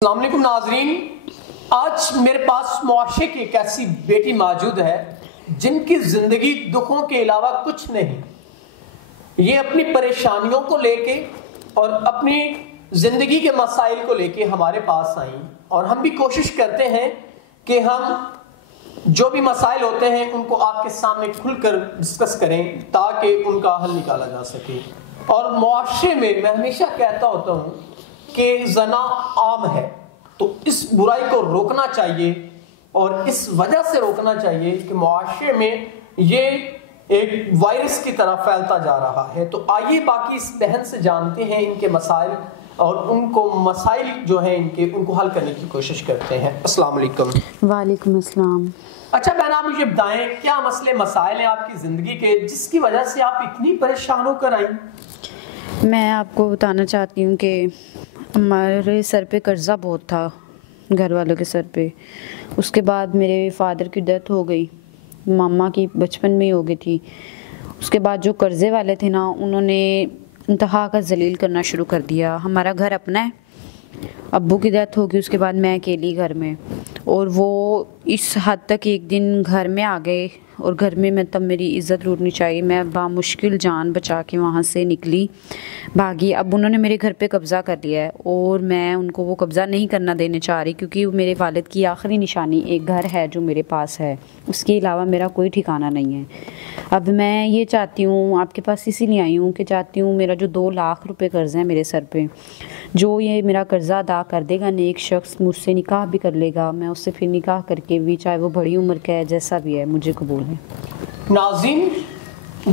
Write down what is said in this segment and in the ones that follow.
السلام علیکم ناظرین، آج میرے پاس معاشرے کی ایک ایسی بیٹی موجود ہے جن کی زندگی دکھوں کے علاوہ کچھ نہیں۔ یہ اپنی پریشانیوں کو لے کے اور اپنی زندگی کے مسائل کو لے کے ہمارے پاس آئیں، اور ہم بھی کوشش کرتے ہیں کہ ہم جو بھی مسائل ہوتے ہیں ان کو آپ کے سامنے کھل کر ڈسکس کریں تاکہ ان کا حل نکالا جا سکے۔ اور معاشرے میں ہمیشہ کہتا ہوتا ہوں کہ زنا عام ہے، تو اس برائی کو روکنا چاہیے، اور اس وجہ سے روکنا چاہیے کہ معاشرے میں یہ ایک وائرس کی طرح پھیلتا جا رہا ہے۔ تو آئیے باقی اس بہن سے جانتے ہیں ان کے مسائل، اور ان کو مسائل جو ہیں ان کو حل کرنے کی کوشش کرتے ہیں۔ السلام علیکم۔ وعلیکم السلام۔ اچھا بہن، آپ مجھے بتائیں کیا مسئلے مسائل ہیں آپ کی زندگی کے جس کی وجہ سے آپ اتنی پریشان ہو کر آئیں؟ میں آپ کو بتانا چاہتی ہوں کہ ہمارے سر پہ قرضہ بہت تھا، گھر والوں کے سر پہ۔ اس کے بعد میرے فادر کی ڈیتھ ہو گئی، ماما کی بچپن میں ہی ہو گئی تھی۔ اس کے بعد جو قرضے والے تھے نا، انہوں نے انتہا کا ذلیل کرنا شروع کر دیا۔ ہمارا گھر اپنا ہے، ابو کی ڈیتھ ہو گئی، اس کے بعد میں اکیلی گھر میں، اور وہ اس حد تک ایک دن گھر میں آ گئے، اور گھر میں تب میری عزت لوٹنی چاہیے، میں بامشکل جان بچا کے وہاں سے نکلی، بھاگی۔ اب انہوں نے میرے گھر پہ قبضہ کر لیا ہے، اور میں ان کو وہ قبضہ نہیں کرنا دینے چاہ رہی، کیونکہ میرے والد کی آخری نشانی ایک گھر ہے جو میرے پاس ہے، اس کے علاوہ میرا کوئی ٹھکانہ نہیں ہے۔ اب میں یہ چاہتی ہوں، آپ کے پاس اسی لیے آئی ہوں کہ چاہتی ہوں میرا جو 2 لاکھ روپے قرض ہے میرے سر پہ، جو یہ میرا قرضہ ادا کر دے گا، نیک شخص مجھ سے نکاح بھی کر لے گا، میں اس سے پھر نکاح کر کے بھی، چاہے وہ بڑی عمر کا ہے جیسا بھی ہے، مجھے قبول ہے۔ ناظرین،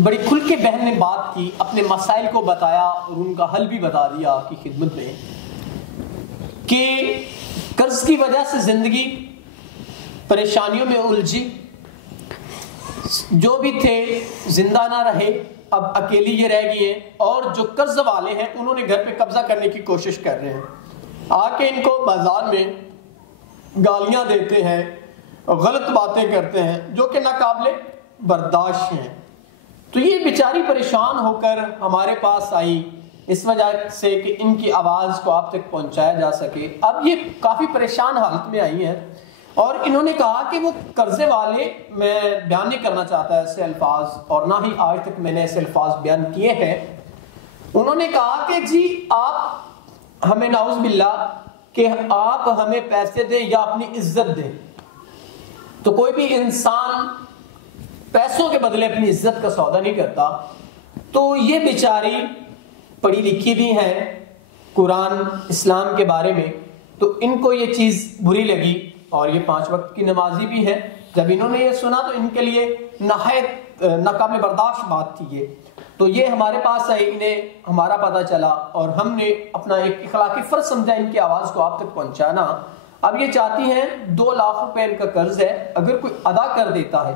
بڑی کھل کے بہن نے بات کی، اپنے مسائل کو بتایا اور ان کا حل بھی بتا دیا آپ کی خدمت میں، کہ قرض کی وجہ سے زندگی پریشانیوں میں الجھی، جو بھی تھے زندہ نہ رہے، اب اکیلی یہ رہ گئی ہیں، اور جو قرض والے ہیں انہوں نے گھر پہ قبضہ کرنے کی کوشش کر رہے ہیں، آ کے ان کو بازار میں گالیاں دیتے ہیں، غلط باتیں کرتے ہیں جو کہ ناقابل برداشت ہیں۔ تو یہ بیچاری پریشان ہو کر ہمارے پاس آئی اس وجہ سے کہ ان کی آواز کو آپ تک پہنچایا جا سکے۔ اب یہ کافی پریشان حالت میں آئی ہیں، اور انہوں نے کہا کہ وہ قرضے والے، میں بیان نہیں کرنا چاہتا ایسے الفاظ، اور نہ ہی آج تک میں نے ایسے الفاظ بیان کیے ہیں۔ انہوں نے کہا کہ جی آپ ہمیں، نعوذ باللہ، کہ آپ ہمیں پیسے دیں یا اپنی عزت دیں، تو کوئی بھی انسان پیسوں کے بدلے اپنی عزت کا سودا نہیں کرتا۔ تو یہ بیچاری پڑھی لکھی بھی ہیں قرآن اسلام کے بارے میں، تو ان کو یہ چیز بری لگی، اور یہ 5 وقت کی نمازی بھی ہے۔ جب انہوں نے یہ سنا تو ان کے لیے نہایت ناقابل برداشت بات تھی یہ، تو یہ ہمارے پاس آئے، انہیں ہمارا پتہ چلا، اور ہم نے اپنا ایک اخلاقی فرض سمجھا ان کی آواز کو آپ تک پہنچانا۔ اب یہ چاہتی ہیں 2 لاکھ روپے ان کا قرض ہے، اگر کوئی ادا کر دیتا ہے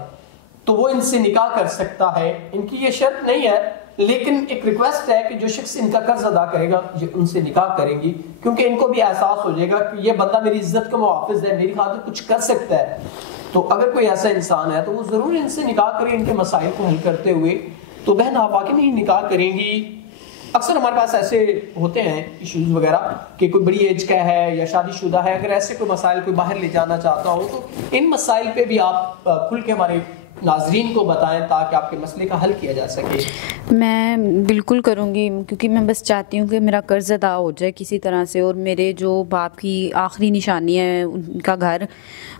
تو وہ ان سے نکاح کر سکتا ہے، ان کی یہ شرط نہیں ہے، لیکن ایک ریکویسٹ ہے کہ جو شخص ان کا قرض ادا کرے گا یہ ان سے نکاح کریں گی، کیونکہ ان کو بھی احساس ہو جائے گا کہ یہ بندہ میری عزت کا محافظ ہے، میری خاطر کچھ کر سکتا ہے، تو اگر کوئی ایسا انسان ہے تو وہ ضرور ان سے نکاح کرے ان کے مسائل کو حل کرتے ہوئے۔ تو بہن، آپ واقعی نہیں نکاح کریں گی؟ اکثر ہمارے پاس ایسے ہوتے ہیں ایشوز وغیرہ کہ کوئی بڑی ایج کا ہے یا شادی شدہ ہے، اگر ایسے کوئی مسائل کوئی باہر لے جانا چاہتا ہو تو ان مسائل پہ بھی آپ کھل کے ہمارے ناظرین کو بتائیں تاکہ آپ کے مسئلے کا حل کیا جا سکے۔ میں بالکل کروں گی، کیونکہ میں بس چاہتی ہوں کہ میرا قرض ادا ہو جائے کسی طرح سے، اور میرے جو باپ کی آخری نشانی ہے ان کا گھر،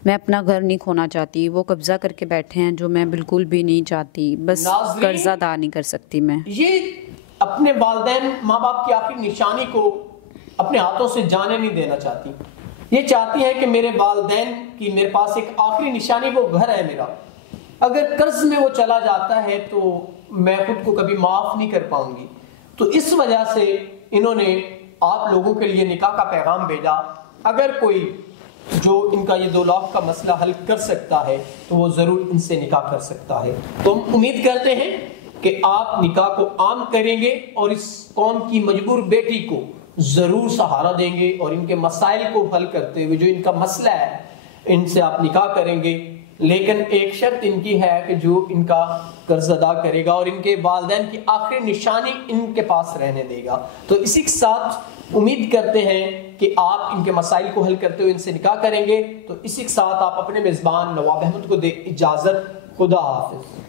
میں اپنا گھر نہیں کھونا چاہتی، وہ قبضہ کر کے بیٹھے ہیں جو میں بالکل بھی نہیں چاہتی، بس قرض ادا نہیں کر سکتی میں۔ یہ اپنے والدین ماں باپ کی آخری نشانی کو اپنے ہاتھوں سے جانے نہیں دینا چاہتی، یہ چاہتی ہیں کہ میرے والدین کی میرے پاس ایک آخری نشانی وہ گھر ہے میرا، اگر قرض میں وہ چلا جاتا ہے تو میں خود کو کبھی معاف نہیں کر پاؤں گی۔ تو اس وجہ سے انہوں نے آپ لوگوں کے لیے نکاح کا پیغام بھیجا، اگر کوئی جو ان کا یہ 2 لاکھ کا مسئلہ حل کر سکتا ہے تو وہ ضرور ان سے نکاح کر سکتا ہے۔ تو ہم امید کرتے ہیں کہ آپ نکاح کو عام کریں گے اور اس قوم کی مجبور بیٹی کو ضرور سہارا دیں گے، اور ان کے مسائل کو حل کرتے ہوئے جو ان کا مسئلہ ہے ان سے آپ نکاح کریں گے، لیکن ایک شرط ان کی ہے کہ جو ان کا قرض ادا کرے گا اور ان کے والدین کی آخری نشانی ان کے پاس رہنے دے گا۔ تو اسی کے ساتھ امید کرتے ہیں کہ آپ ان کے مسائل کو حل کرتے ہوئے ان سے نکاح کریں گے. تو اسی کے ساتھ آپ اپنے میزبان نواب احمد کو دے اجازت. خدا حافظ.